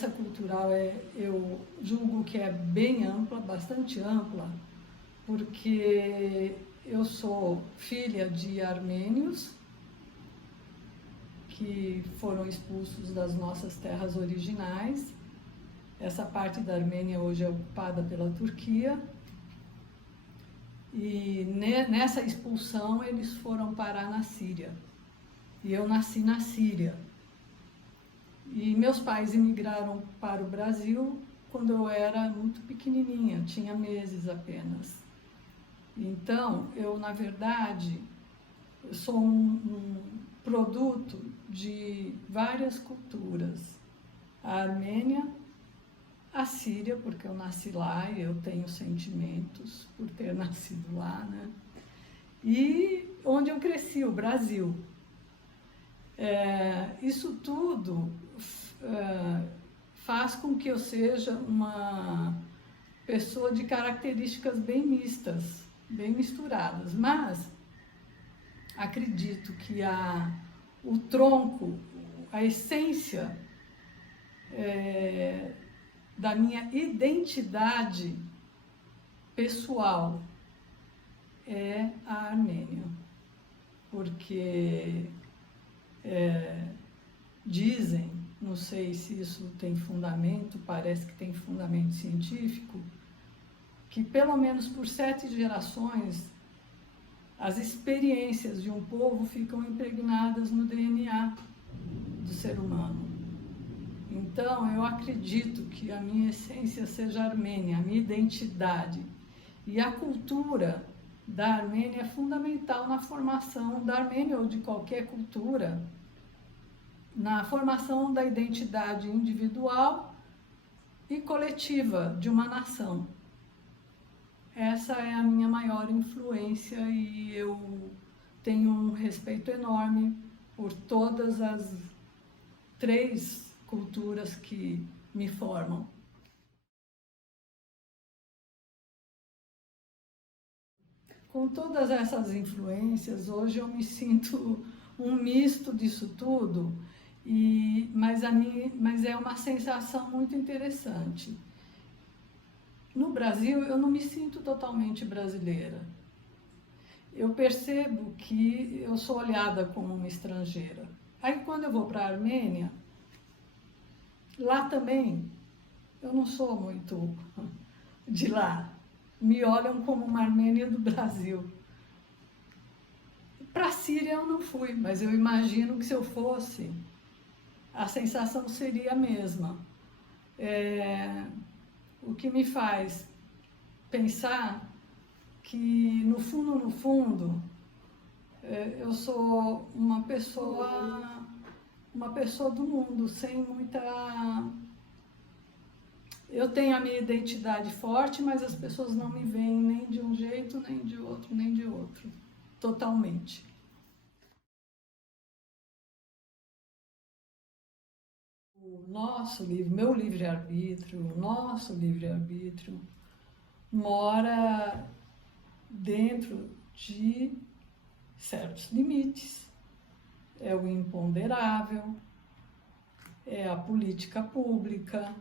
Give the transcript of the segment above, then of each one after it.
herança cultural eu julgo que é bem ampla, bastante ampla, porque eu sou filha de armênios que foram expulsos das nossas terras originais. Essa parte da Armênia hoje é ocupada pela Turquia. E nessa expulsão eles foram parar na Síria. E eu nasci na Síria. E meus pais emigraram para o Brasil quando eu era muito pequenininha, tinha meses apenas. Então, eu, na verdade, sou um produto de várias culturas. A Armênia, a Síria, porque eu nasci lá e eu tenho sentimentos por ter nascido lá, né? E onde eu cresci, o Brasil. Isso tudo faz com que eu seja uma pessoa de características bem mistas, bem misturadas, mas acredito que o tronco, a essência da minha identidade pessoal é a Armênia, porque dizem, não sei se isso tem fundamento, parece que tem fundamento científico, que pelo menos por 7 gerações as experiências de um povo ficam impregnadas no DNA do ser humano. Então, eu acredito que a minha essência seja armênia, a minha identidade. E a cultura da Armênia é fundamental na formação da Armênia ou de qualquer cultura, na formação da identidade individual e coletiva de uma nação. Essa é a minha maior influência e eu tenho um respeito enorme por todas as 3 culturas que me formam. Com todas essas influências, hoje eu me sinto um misto disso tudo, mas é uma sensação muito interessante. No Brasil, eu não me sinto totalmente brasileira. Eu percebo que eu sou olhada como uma estrangeira. Aí, quando eu vou para a Armênia, lá também, eu não sou muito de lá. Me olham como uma armênia do Brasil. Para a Síria eu não fui, mas eu imagino que se eu fosse, a sensação seria a mesma. O que me faz pensar que, no fundo, eu sou uma pessoa do mundo, sem muita... Eu tenho a minha identidade forte, mas as pessoas não me veem nem de um jeito, nem de outro, nem de outro. Totalmente. O nosso livre, meu livre-arbítrio, o nosso livre-arbítrio, mora dentro de certos limites. É o imponderável, é a política pública,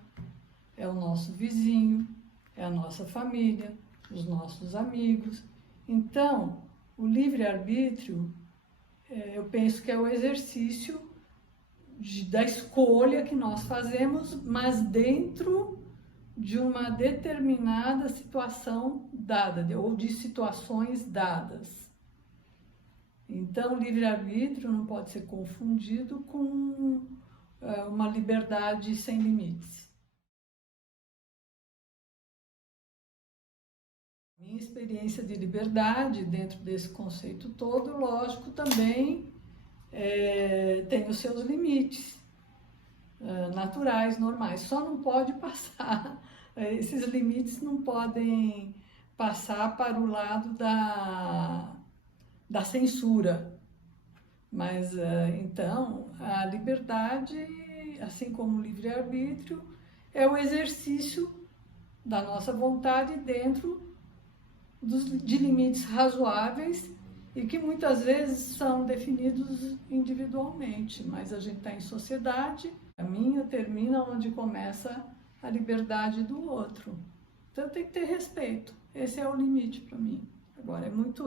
é o nosso vizinho, é a nossa família, os nossos amigos. Então, o livre-arbítrio, eu penso que é o exercício da escolha que nós fazemos, mas dentro de uma determinada situação dada, ou de situações dadas. Então, o livre-arbítrio não pode ser confundido com uma liberdade sem limites. Minha experiência de liberdade dentro desse conceito todo, lógico, também tem os seus limites naturais, normais. Só não pode passar, esses limites não podem passar para o lado da censura. Mas, então, a liberdade, assim como o livre-arbítrio, é o exercício da nossa vontade dentro de limites razoáveis e que muitas vezes são definidos individualmente, mas a gente está em sociedade, minha termina onde começa a liberdade do outro. Então tem que ter respeito. Esse é o limite para mim. Agora, é muito,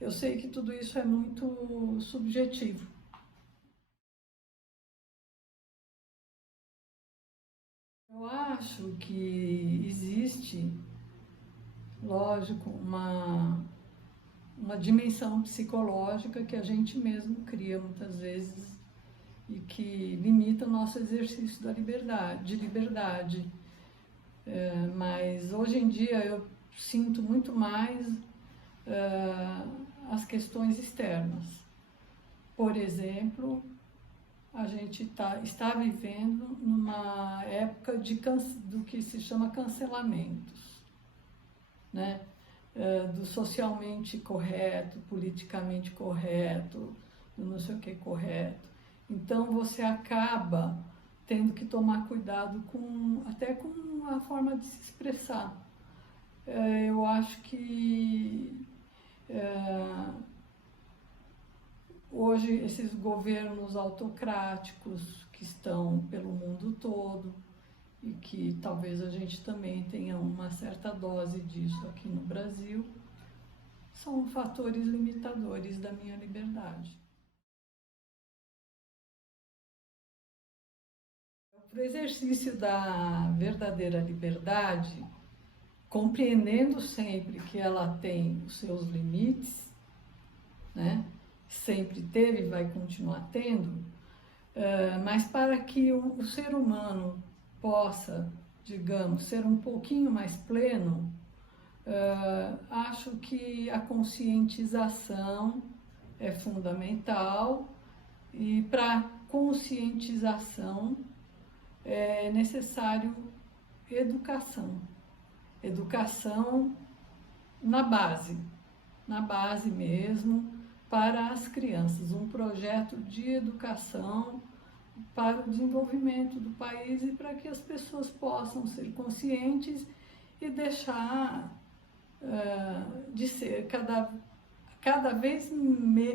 eu sei que tudo isso é muito subjetivo. Eu acho que existe, lógico, uma dimensão psicológica que a gente mesmo cria muitas vezes e que limita o nosso exercício de liberdade. Mas hoje em dia eu sinto muito mais as questões externas. Por exemplo, a gente está vivendo numa época do que se chama cancelamentos, né? Do socialmente correto, politicamente correto, do não sei o que correto. Então você acaba tendo que tomar cuidado até com a forma de se expressar. Eu acho que hoje esses governos autocráticos que estão pelo mundo todo, e que talvez a gente também tenha uma certa dose disso aqui no Brasil, são fatores limitadores da minha liberdade. Para o exercício da verdadeira liberdade, compreendendo sempre que ela tem os seus limites, né? Sempre teve e vai continuar tendo, mas para que o ser humano possa, digamos, ser um pouquinho mais pleno, acho que a conscientização é fundamental, e para conscientização é necessário educação. Educação na base mesmo, para as crianças, um projeto de educação para o desenvolvimento do país e para que as pessoas possam ser conscientes e deixar de ser, cada vez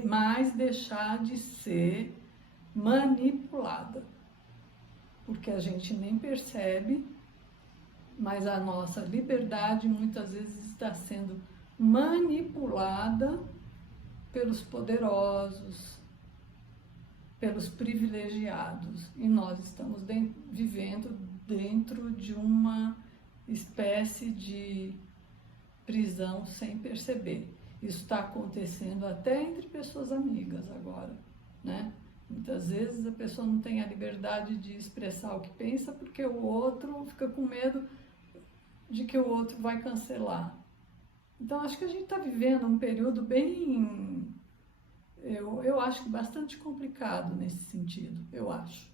mais deixar de ser manipulada, porque a gente nem percebe, mas a nossa liberdade muitas vezes está sendo manipulada pelos poderosos, pelos privilegiados, e nós estamos vivendo dentro de uma espécie de prisão sem perceber. Isso está acontecendo até entre pessoas amigas agora, né? Muitas vezes a pessoa não tem a liberdade de expressar o que pensa porque o outro fica com medo de que o outro vai cancelar. Então, acho que a gente está vivendo um período bem, eu acho que bastante complicado nesse sentido, eu acho.